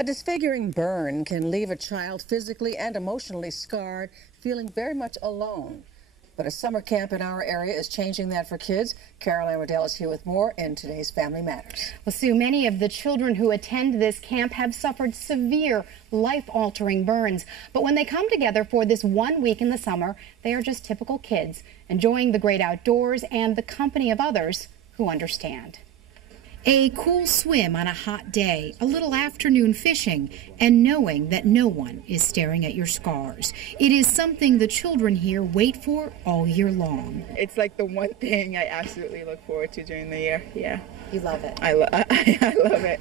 A disfiguring burn can leave a child physically and emotionally scarred, feeling very much alone. But a summer camp in our area is changing that for kids. Caroline Waddell is here with more in today's Family Matters. Well, Sue, many of the children who attend this camp have suffered severe, life-altering burns. But when they come together for this 1 week in the summer, they are just typical kids, enjoying the great outdoors and the company of others who understand. A cool swim on a hot day, a little afternoon fishing, and knowing that no one is staring at your scars. It is something the children here wait for all year long. It's like the one thing I absolutely look forward to during the year. Yeah. You love it. I love it.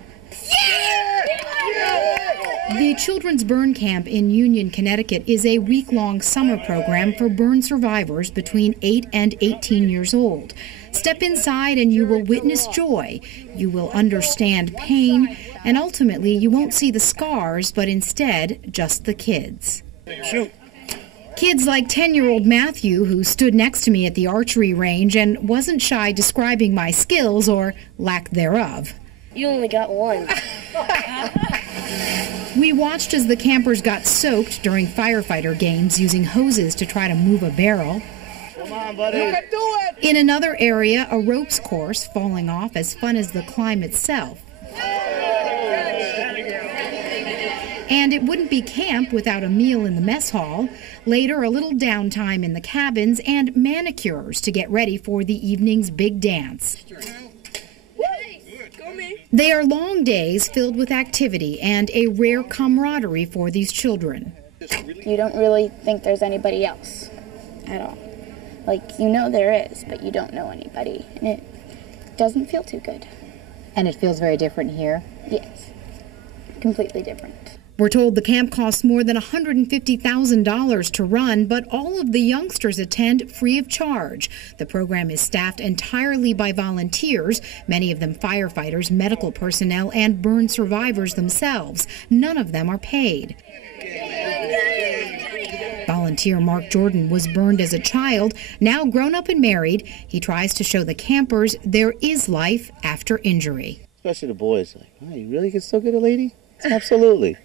The Children's Burn Camp in Union, Connecticut is a week-long summer program for burn survivors between 8 and 18 years old. Step inside and you will witness joy, you will understand pain, and ultimately you won't see the scars, but instead just the kids. Shoot. Kids like 10-year-old Matthew, who stood next to me at the archery range and wasn't shy describing my skills or lack thereof. You only got one. We watched as the campers got soaked during firefighter games using hoses to try to move a barrel. Come on, buddy. You can do it! In another area, a ropes course falling off as fun as the climb itself. And it wouldn't be camp without a meal in the mess hall. Later, a little downtime in the cabins and manicures to get ready for the evening's big dance. They are long days filled with activity and a rare camaraderie for these children. You don't really think there's anybody else at all. Like, you know there is, but you don't know anybody, and it doesn't feel too good. And it feels very different here? Yes, completely different. We're told the camp costs more than $150,000 to run, but all of the youngsters attend free of charge. The program is staffed entirely by volunteers, many of them firefighters, medical personnel, and burn survivors themselves. None of them are paid. Volunteer Mark Jordan was burned as a child. Now grown up and married, he tries to show the campers there is life after injury. Especially the boys, like, oh, you really can still get a lady? Absolutely.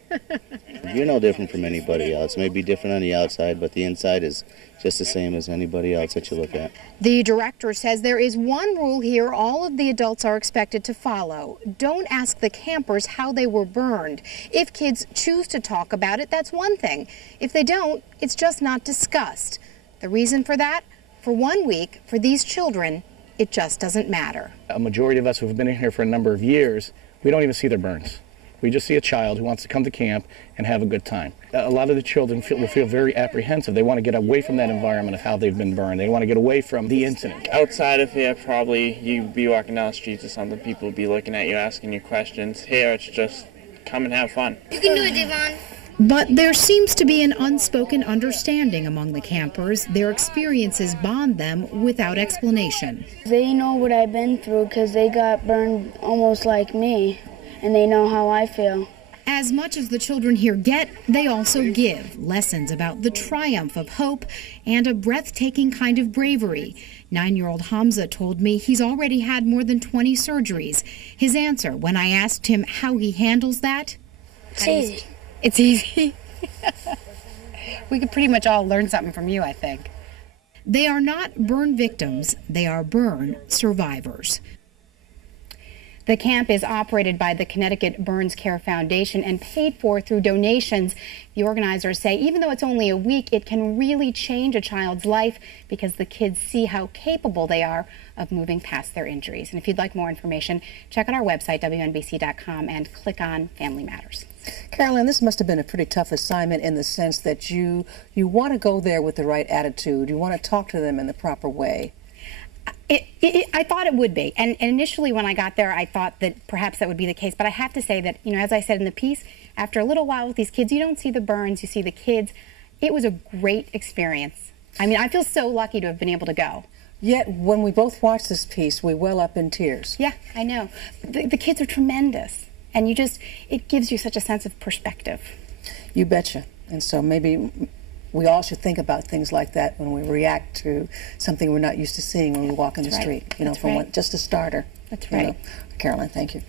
You're no different from anybody else. It may be different on the outside, but the inside is just the same as anybody else that you look at. The director says there is one rule here all of the adults are expected to follow. Don't ask the campers how they were burned. If kids choose to talk about it, that's one thing. If they don't, it's just not discussed. The reason for that? For 1 week, for these children, it just doesn't matter. A majority of us who have been in here for a number of years, we don't even see their burns. We just see a child who wants to come to camp and have a good time. A lot of the children will feel very apprehensive. They want to get away from that environment of how they've been burned. They want to get away from the incident. Outside of here, probably you'd be walking down the streets or something, people would be looking at you, asking you questions. Here, it's just come and have fun. You can do it, Devon. But there seems to be an unspoken understanding among the campers. Their experiences bond them without explanation. They know what I've been through because they got burned almost like me, and they know how I feel. As much as the children here get, they also give lessons about the triumph of hope and a breathtaking kind of bravery. 9-year-old Hamza told me he's already had more than 20 surgeries. His answer when I asked him how he handles that? It's easy. It's easy. We could pretty much all learn something from you, I think. They are not burn victims, they are burn survivors. The camp is operated by the Connecticut Burns Care Foundation and paid for through donations. The organizers say even though it's only a week, it can really change a child's life because the kids see how capable they are of moving past their injuries. And if you'd like more information, check out our website, WNBC.com, and click on Family Matters. Caroline, this must have been a pretty tough assignment in the sense that you want to go there with the right attitude. You want to talk to them in the proper way. I thought it would be, and initially when I got there I thought that perhaps that would be the case, but I have to say that, you know, as I said in the piece, after a little while with these kids, you don't see the burns, you see the kids. It was a great experience. I mean, I feel so lucky to have been able to go. Yet when we both watch this piece, we well up in tears. Yeah, I know. The kids are tremendous, and it gives you such a sense of perspective. You betcha. And so maybe we all should think about things like that when we react to something we're not used to seeing when we walk in the street. You know, just a starter. That's right. Caroline, thank you.